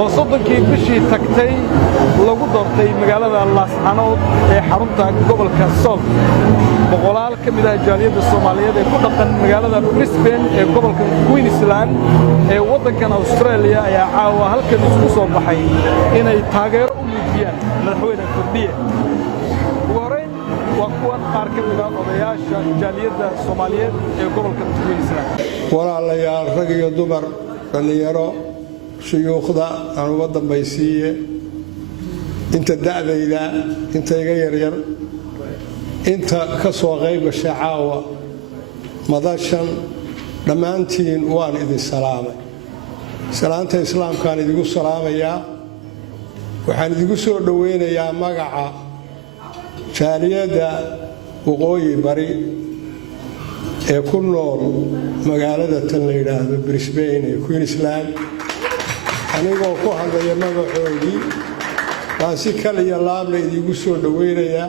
oo soddonkii bishii tagtay lagu doortay magaalada Laascaanood ee xarunta gobolka Sool boqolaal ka mid ah jaaliyadda Soomaaliyeed ee ku dhaqan magaalada Brisbane ee gobolka Queensland ee waddankan Australia ayaa caawa halkan isku soo baxay inay taageero u muujiyaan madaxweyne Firdhiye وأكون قارك من الأضياء جالية الصومالية يقبل كتير ولا يا رجل دمر اللي يرى شيوخ ذا أنا وضع بيسية أنت دعوة إلى أنت غير أنت كسوة غيب الشعاوة مضاشن لما أنتين وان إذن السلامة سلامة الإسلام كان يقول سلامة يا وحان يقول سور دوين يا مقعة جالية وقوي بري يكون نور مقالة تنليلة بريسبين كوينسلاند أنا أقول هذا يمغى حولي وأنسي كالي اللام لإذي قسور دوينة يا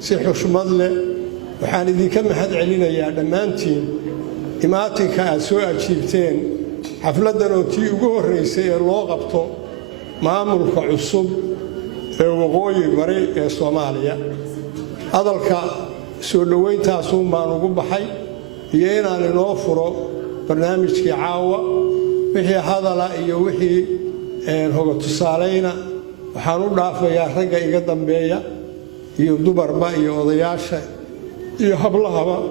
سيحوش مضلة وحان إذي كم حد علينا يا دمانتين إماتي كأسوء أجيبتين حفلة نوتي وقوه الرئيسي الله غبطو مامل كعصب وقوي بري الصومالية هذا سودوين تاسون بانو بحي يينا لنوفرو برنامج كعاوة وحي هذا لا يوحي هو تصالينا وحانو دافع يا رجع يقدم بيا يدبر ما يوضياش يحبلها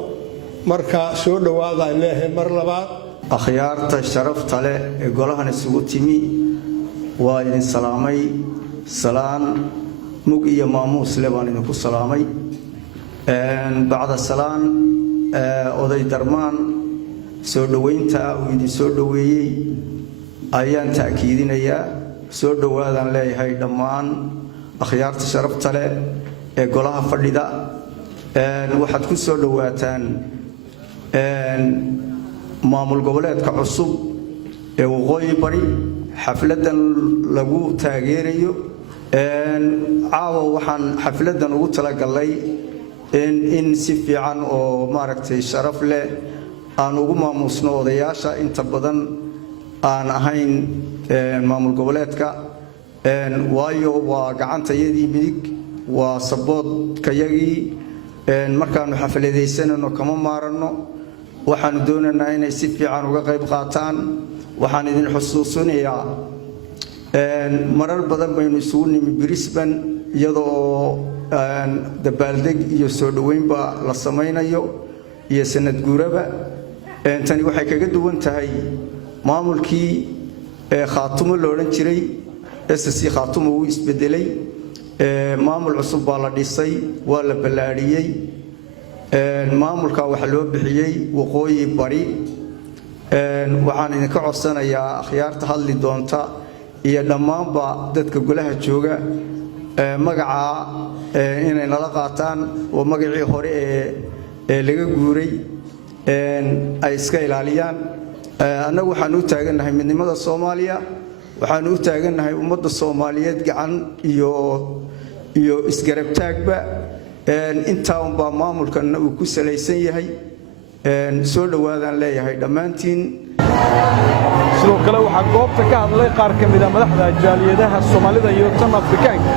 مركا سودو هذا إليه مرلبات أخيار تشرفت على قولها نسوتيمي وإن سلامي سلام مقية ماموس لبان إنكو سلامي بعد السلام أضي درمان سودوين تا ويدي سودوي أيان تأكيدين يا سودو هذا لا هاي دمان أخيار تشرفت له قولها فريدة واحد كل سودواتان مامول قبلات كعصب وغوي بري حفلة لغو تاغيريو عاوة وحان حفلة لغو تلاقلي إن سفيعان أو ماركتي شرف له أن أغو ماموسنو ودياشا إنت بدن أن أهين مامول قبلاتك وايو وقعانت يدي بيك وصبوت كيغي مركان حفلة دي سنة كما مارنو وحان دوننا إن سفيعان وغيب قاتان waxaan idin xusuusinayaa marar badan baynu isugu nimi Brisbane iyadoo dabaaldeg iyo soo dhaweynba la samaynayo iyo sanad guuraba tani waxay kaga duwan tahay maamulkii Khaatumo la oran jiray SSC Khaatumo uu isbedelay maamul cusub baa la dhisay waa la balaariyay maamulka waxa loo bixiyay waqooyi bari waxaan idinka codsanayaa akhyaarta hadli doonta iyo dhammaanba dadka golaha jooga magaca inay nala qaataan oo magacii hore ee laga guuray ay iska ilaaliyaan annagu waxaan u taaganahay midnimada Soomaaliya waxaan u taaganahay ummadda Soomaaliyeed gacan iyo isgarab taagba inta unba maamulkan uu ku salaysan yahay soo dhawaadaan leeyahay dhamaantiin sidoo kale waxa goobta ka hadlay qaar ka mid ah madaxda jaaliyadaha Soomaalida iyo tan Afrikaanka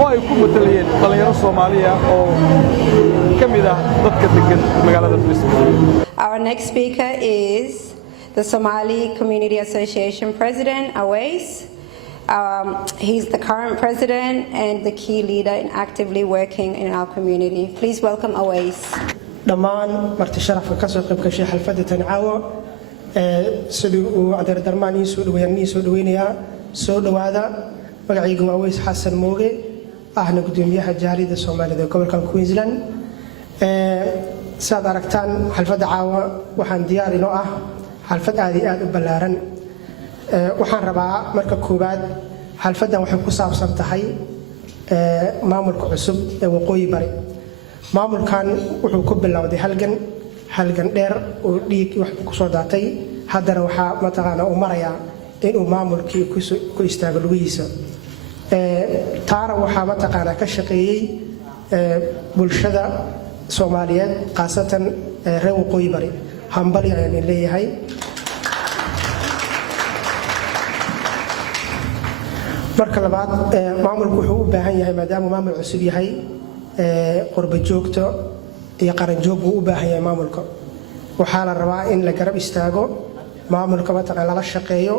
oo ay ku matalayeen dhalinyaro Soomaaliya oo ka mid ah dadka degan magaalada Brisbane. Our next speaker is the Somali Community Association President Awais. He's the current president and the key leader in actively working in our community. Please welcome Awais. dhammaan marti sharafka ka soo qayb gashay xalfadda Tanaawo sidii uu Adeer Darmaan soo dhaweynaya soo dhawaada magacaygu waa Awais Xasan Mooge ahna gudoomiyaha jaaliyadda Soomaalida gobolka Queensland saad aragtaan xalfadda caawa waxaan diyaar inoo ah xalfad aad iyo aad u ballaaran waxaan rabaa marka koobaad xalfaddan waxay ku saabsan tahay maamulka cusub ee waqooyi bari maamulkan wuxuu ku bilowday halgan dheer oo dhiig wax ku soo daatay haddana waxa mataqaana uu maraya inuu maamulkii ku istaago lugihiisa taara waxa mataqaana ka shaqeeyay bulshada Soomaaliyeed qaasatan reer waqooyi bari hambali ayaan leeyahay marka labaad maamulku wuxuu u baahan yahay maadaama maamul cusub yahay qurba joogto iyo qaran joog uu u baahan yahay maamulka waxaa la rabaa in la garab istaago maamulka mataqaan lala shaqeeyo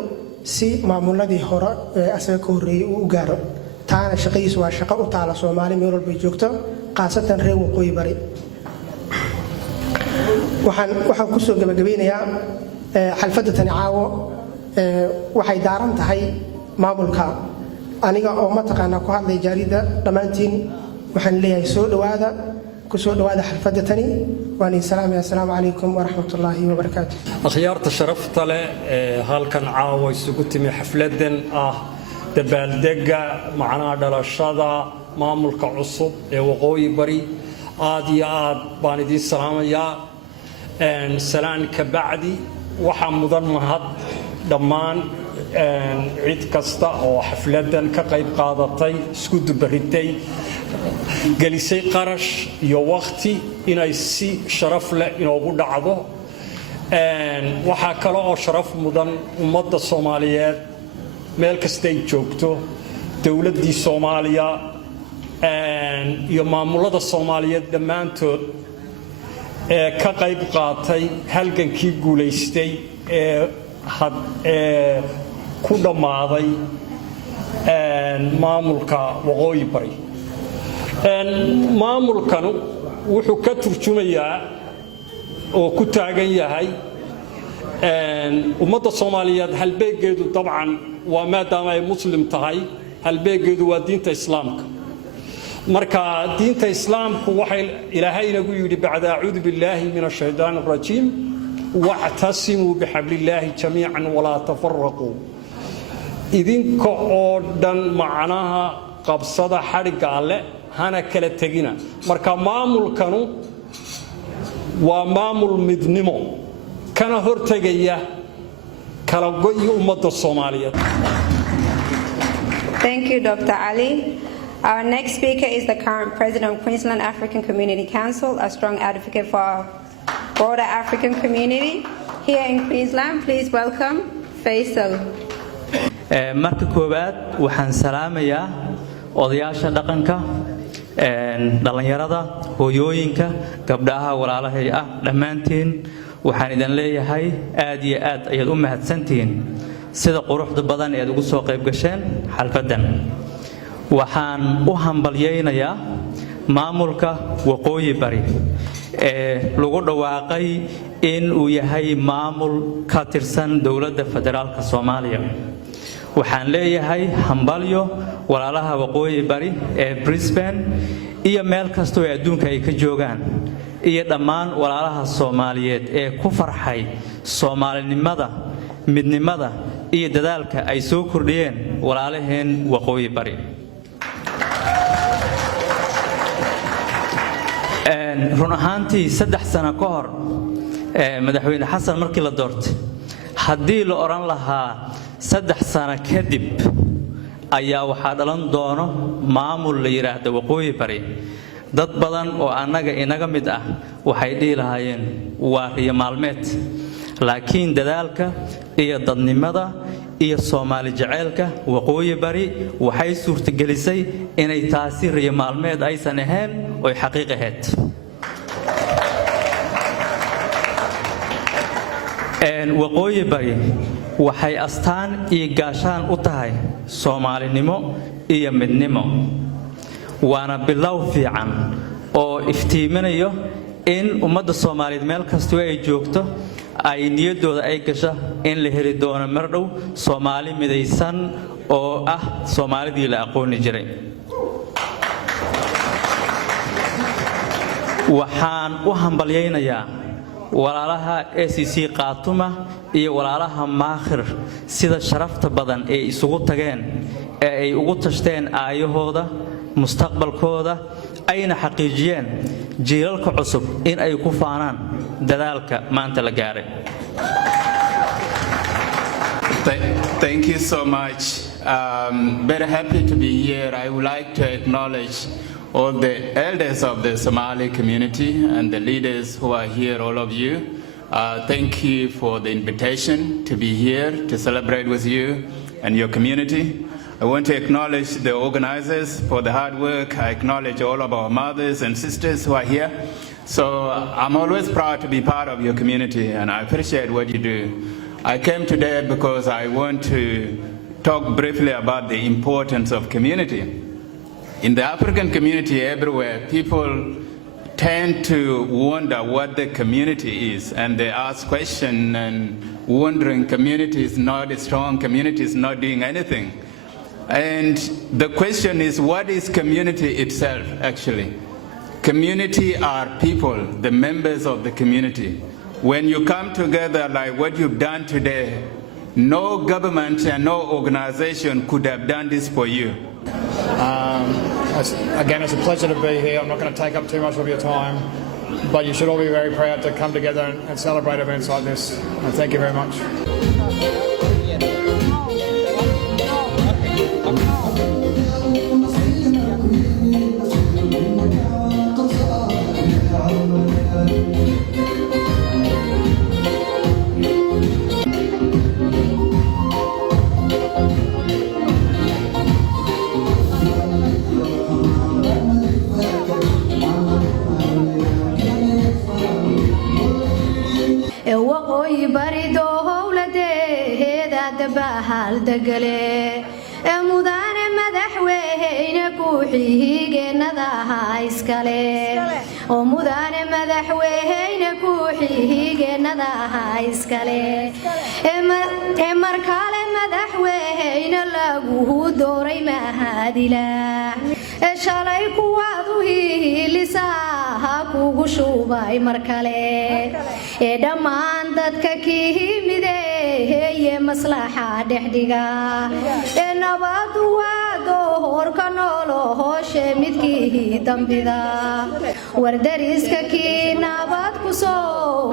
si maamuladii hore asaga ka horreeyay uu u gaaro taana shaqadiisu waa shaqo u taala Soomaali meel walba joogto qaasatan reer waqooyi bari waxaan ku soo gabagabeynayaa xalfadda tani caawo waxay daaran tahay maamulka aniga oo mataqaana ku hadlay jaarida dhamaantiin waxaan leeyahay soo dhawaada ku soo dhawaada xalfadda tani waan salaam assalaamu alaykum wa rahmatullahi wa barakaatuh akhyaarta sharafta leh halkan caawa isugu timi xafladan dabaaldega macnaha dhalashada maamulka cusub ee waqooyi bari aad iyo aad baan idin salaamayaa salaan ka bacdi waxa mudan mahad dhammaan cid kasta oo xafladan ka qayb qaadatay isku dubaritay gelisay qarash iyo waqti inay si sharaf leh inoogu dhacdo waxa kale oo sharaf mudan ummadda Soomaaliyeed meel kasta ay joogto dawladdii Soomaaliya iyo maamulada Soomaaliyeed dhammaantood ka qayb qaatay halgankii guuleystay ku dhamaaday maamulka waqooyi bari maamulkanu wuxuu ka turjumayaa oo ku taagan yahay ummadda Soomaaliyeed halbeegeedu dabcan waa maadaama ay muslim tahay halbeegeedu waa diinta islaamka marka diinta islaamku waxay ilaahay nagu yiri bacda a'uudu billahi minash shaytaanir rajiim wa'tasimu bihablillahi jamii'an wa la tafarraqu idinka oo dhan macnaha qabsada xariga alle hana kala tagina marka maamulkanu waa maamul midnimo kana hortagaya kala go'yo ummadda Soomaaliyeed. Thank you, Dr. Ali. Our next speaker is the current president of Queensland African Community Council, a strong advocate for our broader African community. Here in Queensland, please welcome Faisal. marka koowaad waxaan salaamayaa odayaasha dhaqanka dhalinyarada hooyooyinka gabdhaha walaalahay ah dhammaantiin waxaan idin leeyahay aad iyo aad ayaad u mahadsantihiin sida quruxda badan ee ugu soo qayb gasheen xalfadan waxaan u hambalyeynayaa maamulka waqooyi bari ee lagu dhawaaqay in uu yahay maamul ka tirsan dawladda federaalka Soomaaliya waxaan leeyahay hambalyo walaalaha waqooyi bari ee Brisbane iyo meel kasta oo adduunka ay ka joogaan iyo dhammaan walaalaha Soomaaliyeed ee ku farxay Soomaalinimada midnimada iyo dadaalka ay soo kordhiyeen walaalaheen waqooyi bari run ahaantii 3 sano ka hor madaxweyne xasan markii la doortay haddii la oran lahaa 3 sano kadib ayaa waxa dhalan doono maamul la yiraahdo waqooyi bari dad badan oo anaga inaga mid ah waxay dhigi lahaayeen waa riyo maalmeed laakiin dadaalka iyo dadnimada iyo Soomaali jaceelka waqooyi bari waxay suurtagelisay inay taasi riyo maalmeed aysan ahayn oo xaqiiqo ahayd waqooyi bari waxay astaan iyo gaashaan u tahay Soomaalinimo iyo midnimo waana bilow fiican oo iftiiminayo in ummadda Soomaaliyeed meel kasta ay joogto ay niyadooda ay gasho in la heli doono mar dhow Soomaali midaysan oo ah Soomaalidii la aqooni jiray waxaan u hambalyeynayaa walaalaha ACC Qaatuma iyo walaalaha Maakhir sida sharafta badan ee isugu tageen ee ay ugu tashteen aayahooda mustaqbalkooda ayna xaqiijiyeen jiilalka cusub in ay ku faanaan dadaalka maanta la gaaray Thank you so much. Very happy to be here. I would like to acknowledge all the elders of the Somali community and the leaders who are here, all of you. Thank you for the invitation to be here to celebrate with you and your community. I I want to acknowledge the organizers for the hard work. I acknowledge all of our mothers and sisters who are here. So I'm always proud to be part of your community, and I appreciate what you do. I came today because I want to talk briefly about the importance of community. In the African community everywhere, people tend to wonder what the community is, and they ask questions and wondering community is not strong, community is not doing anything. And the question is, what is community itself actually? Community are people, the members of the community. When you come together like what you've done today, no government and no organization could have done this for you. Again, it's a pleasure to be here. I'm not going to take up too much of your time, but you should all be very proud to come together and celebrate events like this. And thank you very much. mudane madaxweyne ku-xigeenadaha iskale oo mudane madaxweyne ku-xigeenadaha iskale markale madaxweyne lagu dooray mahadila shalay kuwaad u hiilisaa kugu shubay markale dhammaan dadka kiimide هي مصلحة دحدقة نبات وادو هوركا نولو هوش مدكي دنبدا وردريسكا كي نبات كسو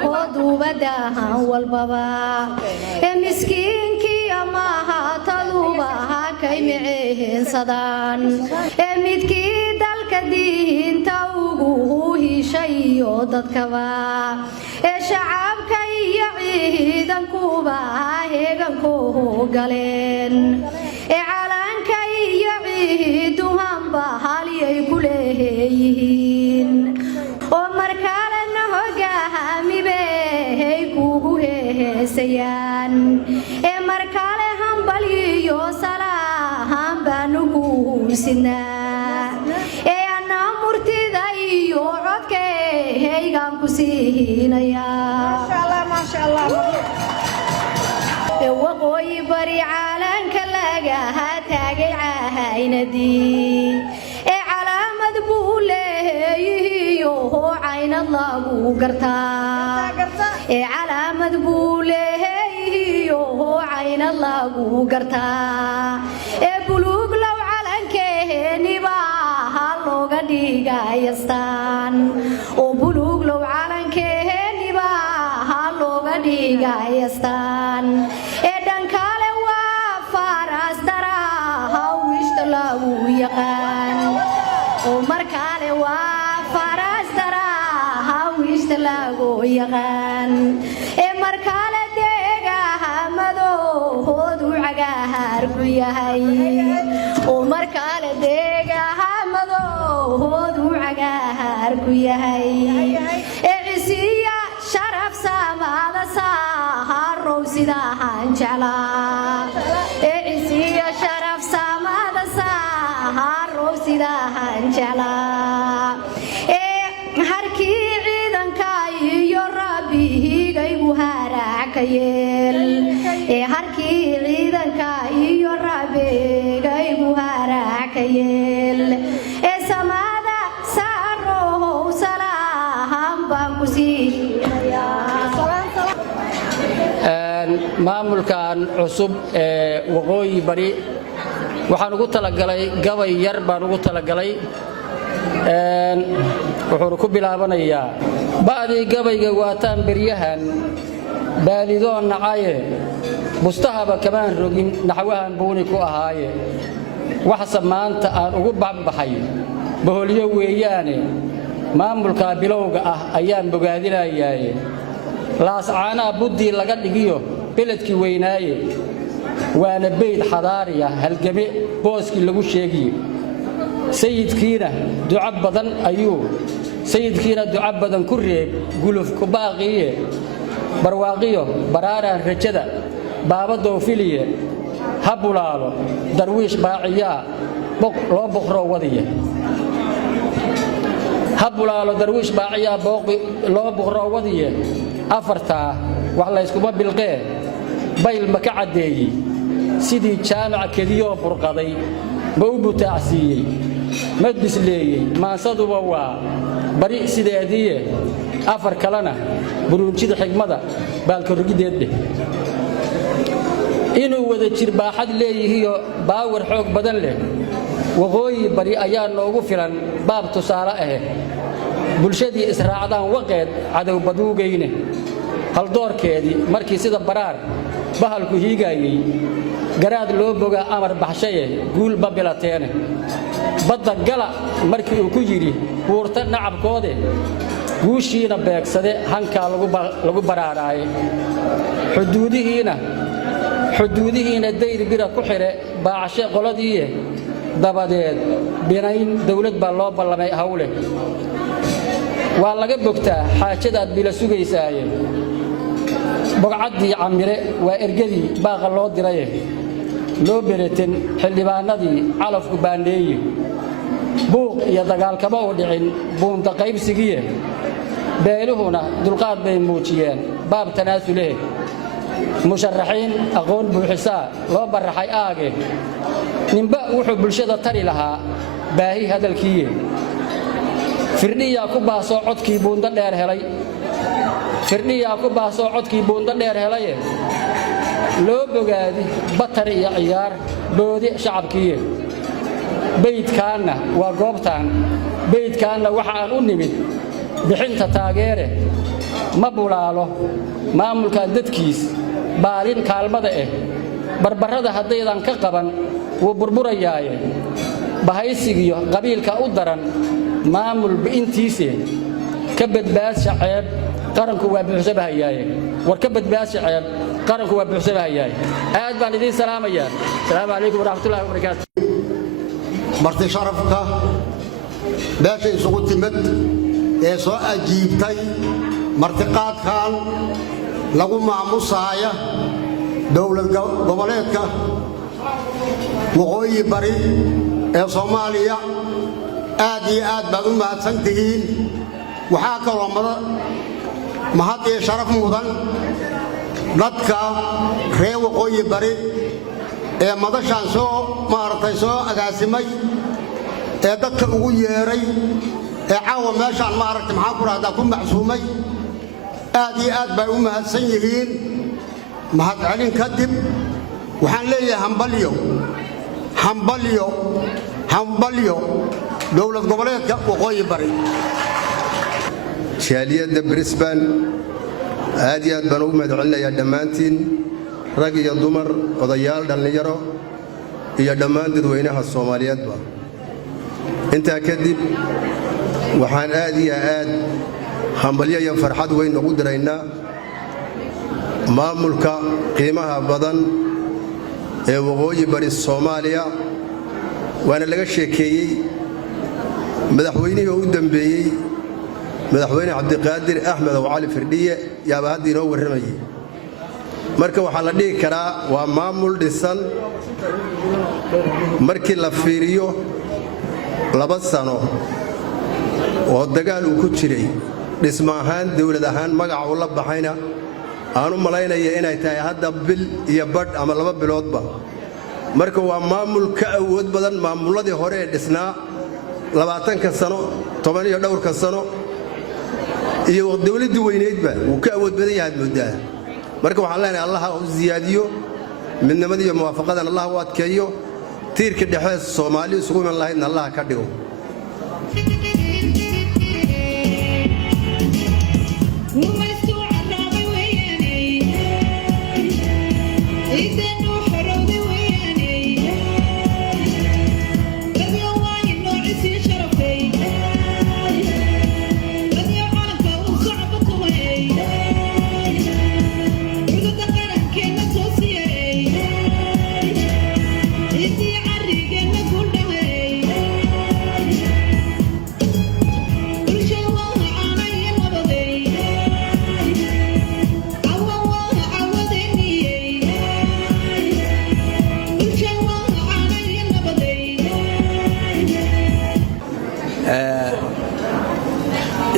هودو بداها والبابا مسكين كي أماها طلوبها كي معين صدان مدكي دالك دين توقوه شيو دادكبا شعب كي يعيدن كوبا heegankoo galeen calankay iyo ciiduhanba haliyay ku leeyihiin oo markalena hogaamibey kugu heesayaan markale hambaliyo salaahan baanu kuusinaa anaa murtida iyo codkaygaan ku siinayaa maasha allah waqooyi bari caalanka lagaha taagay cahaynadii calaamad buu leeyihiyo caynad lagu gartaa calaamad buu leeyihiyo caynad lagu gartaa buluug low calankeeniba looga dhigayastaan oo buluug low calankeeniba looga dhigayastaan dhankale waa faras daraha wishta lagu yaqaan oo markale waa faras daraha wishta lagu yaqaan markale deegaha madoodu cagaar ku yahay oo markale deegaha madoodu cagaar ku yahay cisiya sharaf samada saharow sidahan jeclaa cisiya sharaf samada saharow sidahan jeclaa harkii ciidanka iyo rabbigaygu haraka yeel harkii ciidanka iyo rabbigaygu haraka yeel samada sarow salaam baan ku maamulkan cusub ee waqooyi bari waxaan ugu talagalay gabay yar baan ugu talagalay wuxuu ku bilaabanayaa baadii gabayga waataan beryahan baadidoon nacaye mustahaba kamaan rogin naxwahan buuni ku ahaaye waxase maanta aan ugu baxbaxay boholyo weeyaane maamulka bilowga ah ayaan bogaadinayaaye laascaanaa buddii laga dhigiyo beledkii weynaaye waana beyd xadaariya halgame booskii lagu sheegiyey sayidkiina duco badan ku reeb guluf ku baaqiye barwaaqiyo baraaraan rajada baaba doofiliye ha bulaalo darwiish baaciyaa loo boqroo wadiye ha bulaalo darwiish baaciyaa loo boqroo wadiye afartaa wax layskuma bilqee bayl ma ka caddeeyey sidii jaamaca kediyoo burqaday ma u butaacsiiyey ma bisleeyey maansaduba waa bari sideediiye afar kalena buruunjida xigmada baalkarogiddeed dheh inuu wada jir baaxad leeyihiyo baawar xoog badan leh waqooyi bari ayaa noogu filan baab tusaale ah bulshadii israacdaan waqeed cadow baduugayne haldoorkeedii markii sida baraar bahalku hiigayey garaad loo bogaa amar baxshaye guul babilateene badda gala markii uu ku yidhi buurta nacabkoode guushiina beegsade hankaa lagu baraaraaye xuduudihiina dayr bira ku xidhe baacashe qoladiiye dabadeed binayn dawlad baa loo ballamay hawle waa laga bogtaa xaajadaad bila sugaysaaye bogcaddii camire waa ergadii baaqa loo diraye loo bereten xildhibaanadii calafku baandheeye buuq iyo dagaalkama u dhicin buunta qaybsigiye beeluhuna dulqaad bay muujiyeen baab tanaasulehe musharaxiin aqoon buuxisaa loo baraxay aage ninba wuxuu bulshada tari lahaa baahi hadalkiiye firdhiyaa ku baasoo codkii buundo dheer helaye loo bogaadi batar iyo ciyaar boodi shacabkiiye beydkaanna waa goobtaan beydkaanna waxa aan u nimid bixinta taageere ma bulaalo maamulkan dadkiis baalin kaalmada barbarrada haddaydan ka qaban wuu burburayaaye bahaysigiyo qabiilka u daran maamul bi'intiise ka badbaadsha ceeb qaranku waa buuxsamahayaaye war ka badbaadsha ceeb qaranku waa buuxsamahayaaye aad baan idiin salaamayaa asalaamu calaykum waraxmatullahi wabarakaatu marti sharafka beesha isugu timid ee soo ajiibtay martiqaadkan lagu maamusaaya dowlad goboleedka waqooyi bari ee Soomaaliya aad iyo aad baad u mahadsantihiin waxaa kaloo mahad iyo sharaf mudan dadka reer waqooyi bari ee madashaan soo agaasimay ee dadka ugu yeeray ee caawa meeshaan maxaan ku rahdaa ku macsuumay aad iyo aad bay u mahadsan yihiin mahadcelin kadib waxaan leeyahay hambalyo dowlad goboleedka waqooyi bari jaaliyadda Brisbane aad iyo aad baan ugu mahadcelinayaa dhammaantiin rag iyo dumar odayaal dhallinyaro iyo dhammaan dadweynaha Soomaaliyeedba intaa kadib waxaan aad iyo aad hambalyo iyo farxad weyn ugu diraynaa maamulka qiimaha badan ee waqooyi bari Soomaaliya waana laga sheekeeyey madaxweynihii u dambeeyey madaxweyne Cabdiqaadir Axmed Cali Firdhiye yaaba hadda inoo warramayay marka waxaa la dhihi karaa waa maamul dhisan markii la fiiriyo 2 sano oo dagaal uu ku jiray dhisma ahaan dawlad ahaan magac uu la baxayna aanu malaynaya inay tahay hadda bil iyo badh ama 2 biloodba marka waa maamul ka awood badan maamuladii hore ee dhisnaa 20 sano 10 iyo dhowrka sano iyo dawladii weyneedba uu ka awood badan yahay muddaa marka waxaan leenahay Allah u ziyaadiyo midnimada iyo muwaafaqadan Allah u adkeeyo tiirka dhexe Soomaaliya isugu iman lahaydna Allah ka dhigo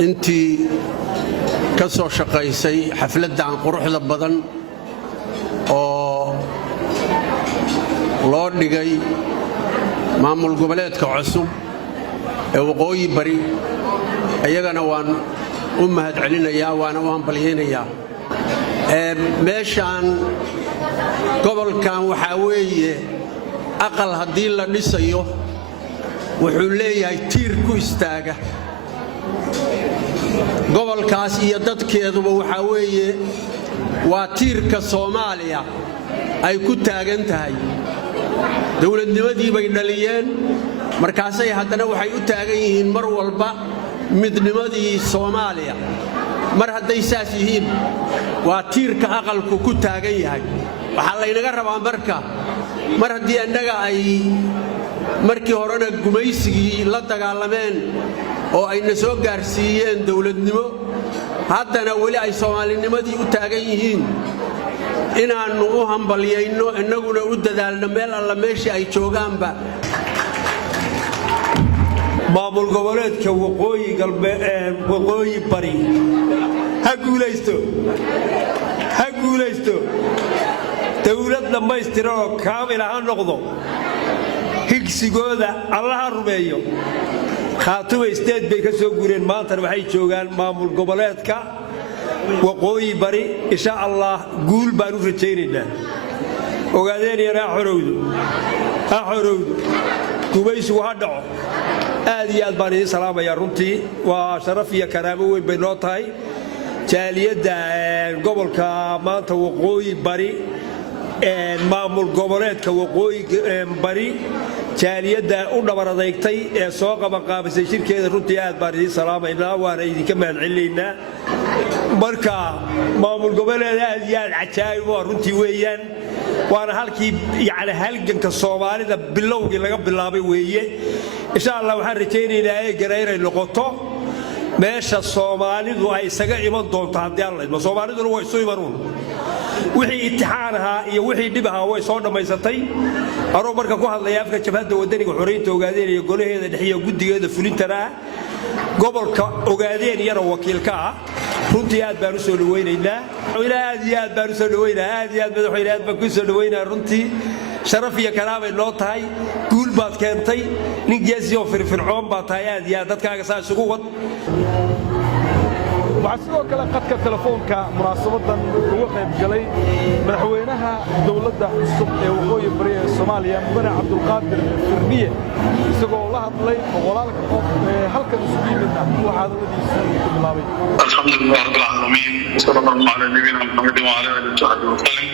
intii ka soo shaqaysay xafladdan quruxda badan oo loo dhigay maamul goboleedka cusub ee waqooyi bari ayagana waan u mahadcelinayaa waana u hambalyaynayaa meeshaan gobolkan waxaa weeye aqal haddii la dhisayo wuxuu leeyahay tiir ku istaaga gobolkaas iyo dadkeeduba waxaa weeye waa tiirka Soomaaliya ay ku taagan tahay dawladnimadii bay dhaliyeen markaasay haddana waxay u taagan yihiin mar walba midnimadii Soomaaliya mar hadday saas yihiin waa tiirka aqalku ku taagan yahay waxa la inaga rabaa mar haddii annaga ay markii horena gumaysigii la dagaalameen oo ayna soo gaarsiiyeen dawladnimo haddana weli ay Soomaalinimadii u taagan yihiin inaannu u hambalyayno innaguna u dadaalno meel alla meeshii ay joogaanba maamul goboleedka waqooyi bari ha guulaysto dawlad dhammaystiran oo kaamila ha noqdo higsigooda allaha rumeeyo khaatumo isteed bay ka soo guureen maantana waxay joogaan maamul goboleedka waqooyi bari insha allah guul baan u rajaynaynaa ogaadeenayana ha xorowdo gumaysigu ha dhaco aad iyo aad baan idiin salaamayaa runtii waa sharaf iyo karaamo weyn bay noo tahay jaaliyadda gobolka maanta waqooyi bari maamul goboleedka waqooyi bari jaaliyadda u dhabar adeegtay ee soo qabanqaabisay shirkeeda runtii aad baan idiin salaamaynaa waana idinka mahadcelinaynaa marka maamul goboleed aad iyo aad cajaa'ib waa runtii weeyaan waana halkii yani halganka Soomaalida bilowgii laga bilaabay weeye insha Allah waxaan rajaynaynaa ay gareeray noqoto meesha Soomaalidu ay isaga iman doonto haddii Allah idmo Soomaaliduna way soo imanuun wixii imtixaan ahaa iyo wixii dhib ahaa way soo dhamaysatay aroo marka ku hadlaya afka jabhadda wadaniga xoreynta ogaadeen iyo golaheeda dhexiyo guddigeeda fulintana gobolka ogaadeen yar wakiilka ah runtii aad baan u soo dhaweynaynaa aad iyo aad baan u soo dhaweynaynaa aad iyo aad madaxweyne aad baan ku soo dhaweynaynaa runtii sharaf iyo karaamay noo tahay guul baad keentay nin geesi oo firfircoon baad tahay aad iyo aad dadkaaga saa isugu wad waxaa sidoo kale qadka telefoonka munaasabadan uga qayb galay madaxweynaha dowladda cusub ee waqooyi bari ee Soomaaliya mudane Cabdulqaadir Firmiye isagoo la hadlay boqolaalka qof ee halkan isugu yimid waxa hadaladiisa ku bilaabay alxamdulillahi rabbil aalamiin sallallahu ala nabiyina muhammad wa ala alihi wa sahbihi wa sallam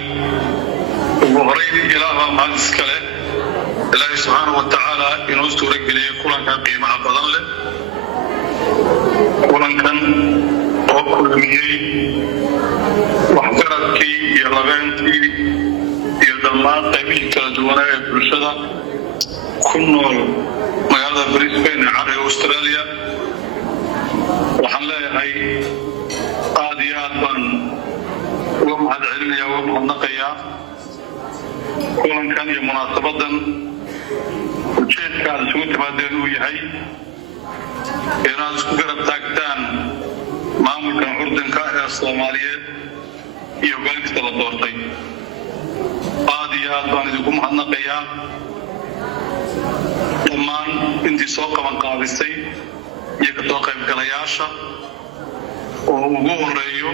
ugu horeyn ilaaha mahad iskale ilaahay subhanahu wa ta'ala inuu suurageliyo kulanka qiimaha badan leh kulankan oo kulmiyey waxgaradkii iyo labeentii iyo dhammaan qaybihii kala duwanaa ee bulshada ku nool magaalada Brisbane ee cariga Australia waxaan leeyahay aad iyo aad baan uga mahadcelinayaa uga mahadnaqayaa kulankan iyo munaasabadan ujeedka aad isugu timaadeen uu yahay inaad isku garab taagtaan maamulkan urdanka ee Soomaaliyeed iyo gobolka la doortay aad iyo aad baan idinku mahadnaqayaa dhammaan intii soo qabanqaabisay iyo ka soo qaybgalayaasha oo ugu horeeyo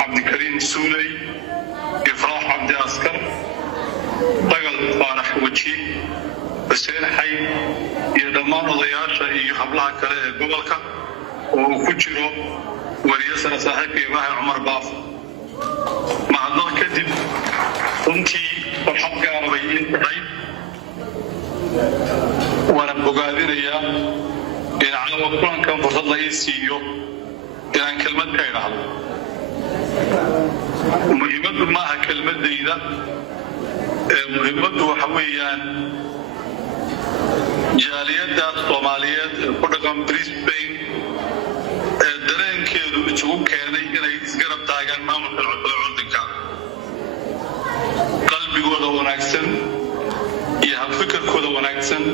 Cabdikariim Suuley Ifraax Cabdi Askar Dagal Faarax Waji Hussein Xay iyo dhammaan odayaasha iyo hablaha kale ee gobolka oo ku jiro wariyada saaxiibka Cumar Baaf mahadnaq kadib runtii farxad gaar ah bay intahay waana bogaadinayaa in caawa kulankan fursad la siiyo inaan kelmad ka idhaahdo muhiimadu maaha kelmadayda muhiimadu waxa weeyaan jaaliyadda Soomaaliyeed ee ku dhaqan Brisbane ee dareenkeedu isugu keenay inay isgarab taagaan maamulka urdanka qalbigooda wanaagsan iyo fikirkooda wanaagsan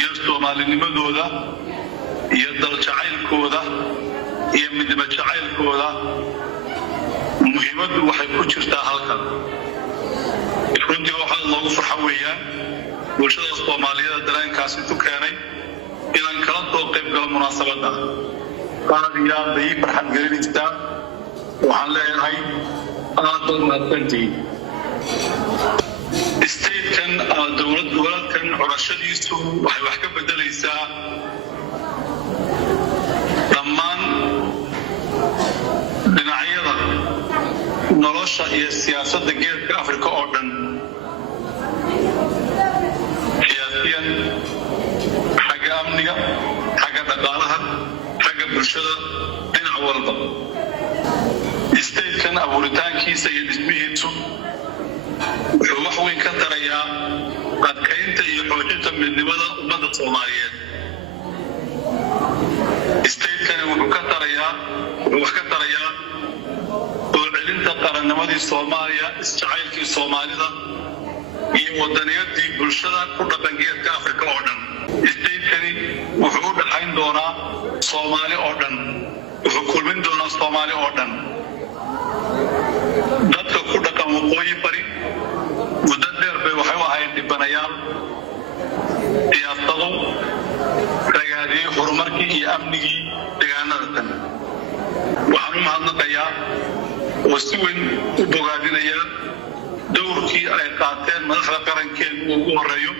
iyo Soomaalinimadooda iyo dal jacaylkooda iyo midnimo jacaylkooda muhiimaddu waxay ku jirtaa halkan. runtii waxaa loogu farxo weeyaan bulshada Soomaaliyeed dareenkaasi ku keenay inaan kala soo qayb galo munaasabadda. qaadiyaad bay farxad gelinaysaa. waxaan leeyahay aad u mahadsantihiin. statekan dowlad goboleedkan curashadiisu waxay wax ka bedelaysaa dhammaan dhinacyada nolosha iyo siyaasadda geeska Afrika oo dhan. siyaasiyan, xagga amniga, xagga dhaqaalaha, xagga bulshada, dhinac walba. statekan abuuritaankiisa iyo dhismihiisu wuxuu wax weyn ka tarayaa adkaynta iyo xoojinta midnimada ummadda Soomaaliyeed. statekan wuxuu wax ka tarayaa soo celinta qarannimadii Soomaaliya, isjacaylkii Soomaalida iyo wadaniyadii bulshada ku dhaqan geeska Afrika oo dhan. statekani wuxuu u dhaxayn doonaa Soomaali oo dhan, wuxuu kulmin doonaa Soomaali oo dhan. dadka ku dhaqan waqooyi bari muddo dheer bay waxay u ahayd dhibanayaal siyaasado ragaadiyey horumarkii iyo amnigii deegaanada tan. waxaan u mahadnaqayaa oo si weyn u bogaadinaya dowrkii ay qaateen madaxda qarankeenu ugu horeeyo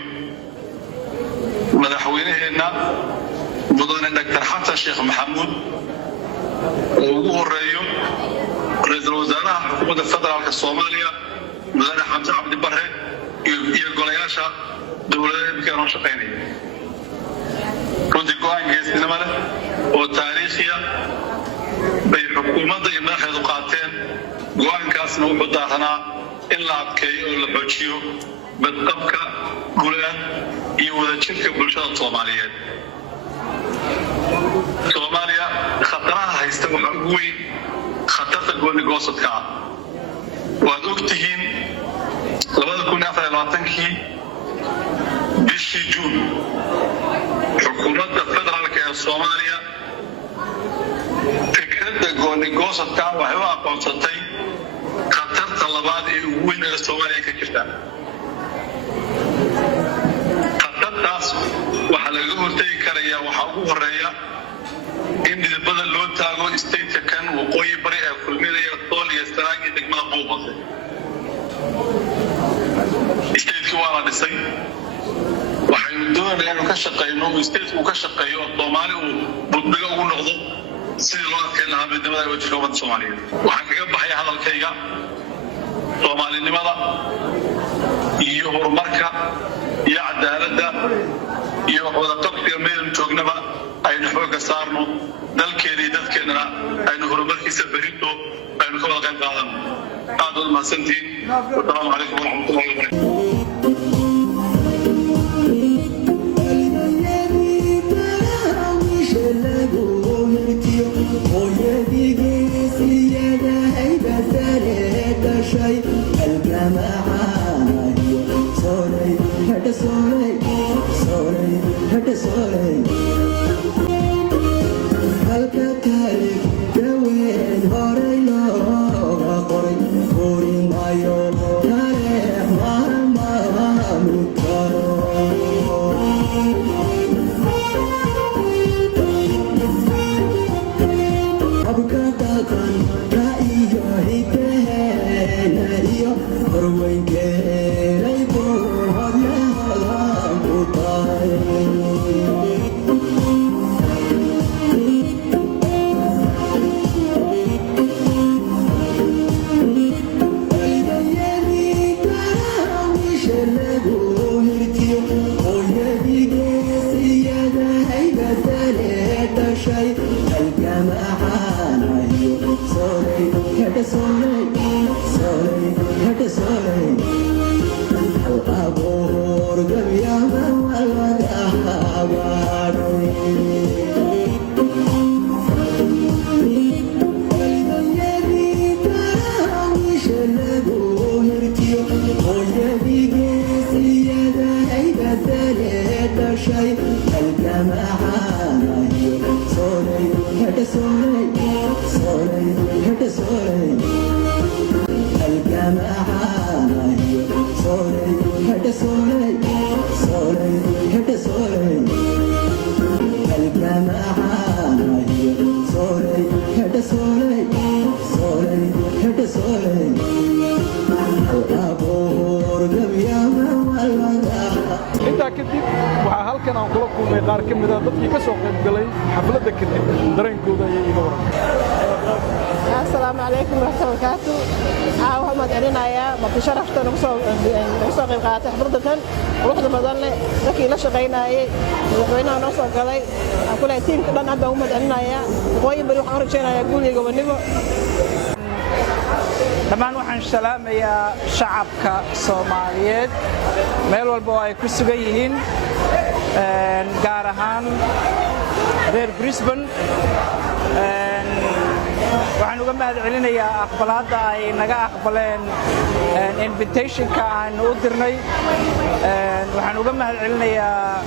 madaxweynaheenna mudane Dr. Xasan Sheekh Maxamuud oo ugu horeeyo ra'iisul wasaaraha xukuumadda federaalka Soomaaliya mudane Xamse Cabdi Barre iyo golayaasha dowladeedka oo shaqeynaya. runtii go'aan geesinimo leh oo taariikhiya bay xukuumadda iyo madaxeedu qaateen. go'aankaasna wuxuu daaranaa in la adkeeyo oo la xoojiyo badqabka guulaha iyo wadajirka bulshada Soomaaliyeed. Soomaaliya khataraha haysta waxaa ugu weyn khatarta gooni-goosadka ah. waad ogtihiin 2024 bishii Juun xukuumadda federaalka ee Soomaaliya fikradda gooni-goosadka waxay u aqoonsatay khatarta labaad ee ugu weyn ee Soomaaliya ka jirta. khatartaas waxaa laga hortagi karayaa waxaa ugu horeeya in midabada loo taago stateka kan waqooyi bari ee kulminaya Sool iyo Sanaag iyo degmada Buuqase. stateki waa la dhisay. waxaynu doonaynaa inuu ka shaqeyno stateku ka shaqeeyo oo Soomaali uu budbiga ugu noqdo sidii loo adkeyn lahaa midnimada ee wajirka ummadda Soomaaliyeed. waxaan kaga baxaya hadalkayga Soomaalinimada iyo horumarka iyo cadaaladda iyo wada qabsiga meelan joognaba aynu xooga saarno dalkeena iyo dadkeennana aynu horumarkiisa berito aynu ka wada qayb qaadano. aad u mahadsantihiin. wasalaamu calaykum waraxmatullahi wabarakatuh. شيء الجماعة intaa kadib waxaa halkan aan kula kulmay qaar ka mid ah dadkii ka soo qayb galay xafladda kadib dareenkooda ayay iga waran. Assalaamu calaykum waraxmatullaahi wabarakaatuh. Waxaan mahadcelinayaa marti sharafta nagu soo qayb qaadatay xafladdan quruxda badan leh dadkii la shaqaynayay madaxweynaha noo soo galay aan ku leeyahay tiimka dhan aad baan u mahadcelinayaa waqooyi bari waxaan u rajaynayaa guul iyo gobonnimo. dhammaan waxaan salaamayaa shacabka Soomaaliyeed meel walba oo ay ku sugan yihiin gaar ahaan reer Brisbane waxaan uga mahadcelinayaa aqbalaadda ay naga aqbaleen invitationka aan u dirnay waxaan uga mahadcelinayaa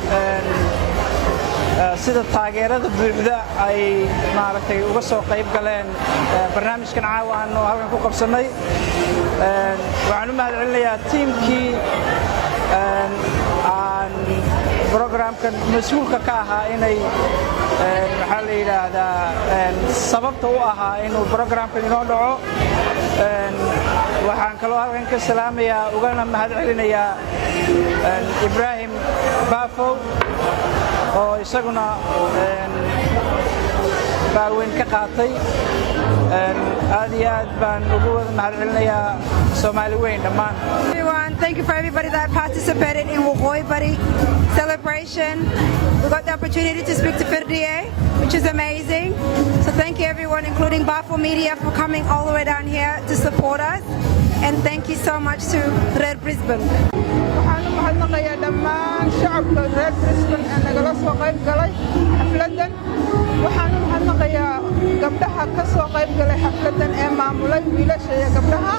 sida taageerada buuxda ay maaragtay uga soo qayb galeen barnaamijkan caawa aanu halkan ku qabsanay waxaan u mahadcelinayaa tiimkii aan programkan mas'uulka ka ahaa inay maxaa la yidhaahdaa sababta u ahaa inuu programkan inoo dhaco waxaan kaloo halkan ka salaamayaa ugana mahadcelinayaa Ibrahim Bafow oo isaguna baaweyn ka qaatay aad iyo aad baan ugu wada mahadcelinayaa Soomaali weyn dhammaan. Everyone, thank you for everybody that participated in Waqooyi Bari celebration. We got the opportunity to speak to Firdie, which is amazing. So thank you everyone, including Bafo Media, for coming all the way down here to support us. And thank you so much to Red Brisbane. waxaan u mahadnaqayaa dhammaan shacabka reer Brisbane ee nagala soo qayb galay xafladdan waxaan u mahadnaqayaa gabdhaha ka soo qayb galay xafladdan ee maamulay wiilasha iyo gabdhaha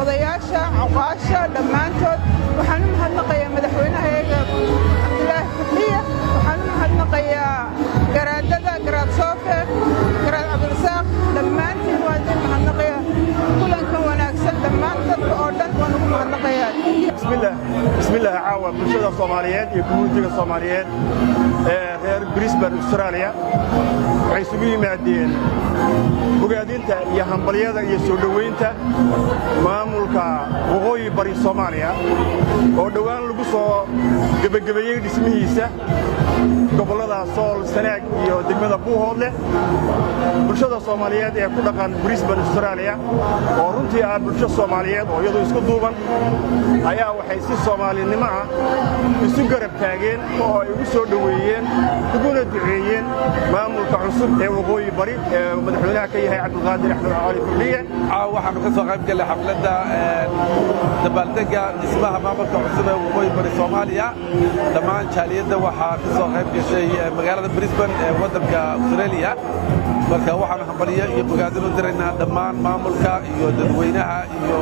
odayaasha caqaasha dhammaantood waxaan u mahadnaqayaa madaxweynahayaga Cabdilaahi Fadhiye waxaan u mahadnaqayaa garaadada garaad Soofe garaad Cabdirasaaq dhammaantiin waan idin mahadnaqayaa kulankan wanaagsan dhammaan dadka oo dhan waan ugu mahadnaqayaa. بسم الله عاوة بلشدة الصوماليات يكونوا الصوماليات غير بريسبان أستراليا وعيسوبي معدين وقاعدينتا يا همبليادا يا سودوينتا مامولكا وقوي بري صوماليا ودوان لقصو قبقبيين دسميسا gobolada Sool Sanaag iyo degmada Buuhoodle bulshada Soomaaliyeed ee ku dhaqan Brisbane Australia oo runtii ah bulsho Soomaaliyeed oo iyadoo isku duuban ayaa waxay si Soomaalinimo ah isu garab taageen oo ay ugu soo dhaweeyeen uguna duceeyeen maamulka cusub ee Waqooyi Bari ee madaxweynaha ka yahay Cabdulqaadir Axmed Cali Fadhiye waxaanu ka soo qayb galay xafladda dabaaldega dhismaha maamulka cusub ee Waqooyi Bari Soomaaliya dhammaan jaaliyadda waxaa ka soo qayb magaalada Brisbane ee waddanka Australia marka waxaan hambaliyo iyo bogaadin u diraynaa dhammaan maamulka iyo dadweynaha iyo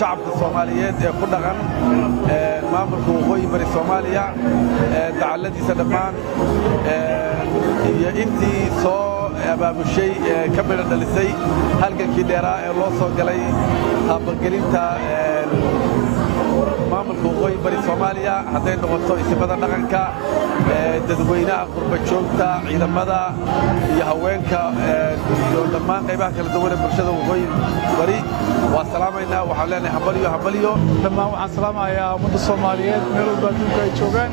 shacabka Soomaaliyeed ee ku dhaqan maamulka Waqooyi Bari Soomaaliya dacaladiisa dhammaan iyo intii soo abaabushay ka mid dhalisay halgankii dheeraa ee loo soo galay qabangelinta maamulka Waqooyi Bari Soomaaliya hadday noqoto ismada dhaqanka dadweynaha qurba joogta ciidamada iyo haweenka iyo dhammaan qaybaha kala duwan ee bulshada Waqooyi Bari waa salaamaynaa waxaan leenahay hambaliyo dhammaan waxaan salaamayaa ummadda Soomaaliyeed meel walba adduunka ay joogaan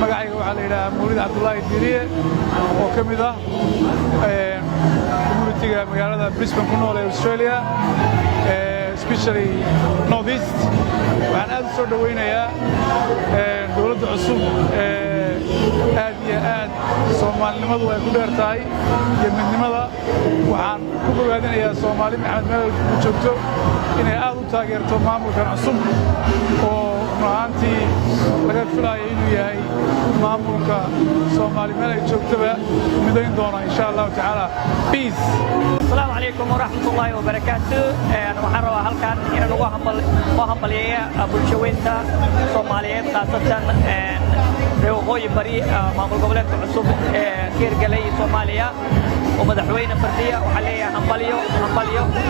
magacayga waxaa la yidhaahdaa Mawlid Cabdullaahi Diiriye oo ka mid ah communitiga magaalada Brisbane ku nool ee Australia especially North East waxaan aad u soo dhaweynayaa dowladda cusub aad iyo aad Soomaalinimadu ay ku dheer tahay iyo midnimada waxaan ku bogaadinayaa Soomaali maxamed meel ku joogto inay aad u taageerto maamulkan cusub oo maantii laga filayo inuu yahay maamulka Soomaali meel ay joogtaba midayn doona insha Allah ta'ala peace. Assalamu alaykum wa rahmatullahi wa barakatuh. waxaan rabaa halkan inaan ugu hambaliyeeyo bulshooyinka Soomaaliyeed khaasatan وقوي بري معمول قبلات عصوب كير جلي سوماليا ومدحوين فردية وحليا همبليو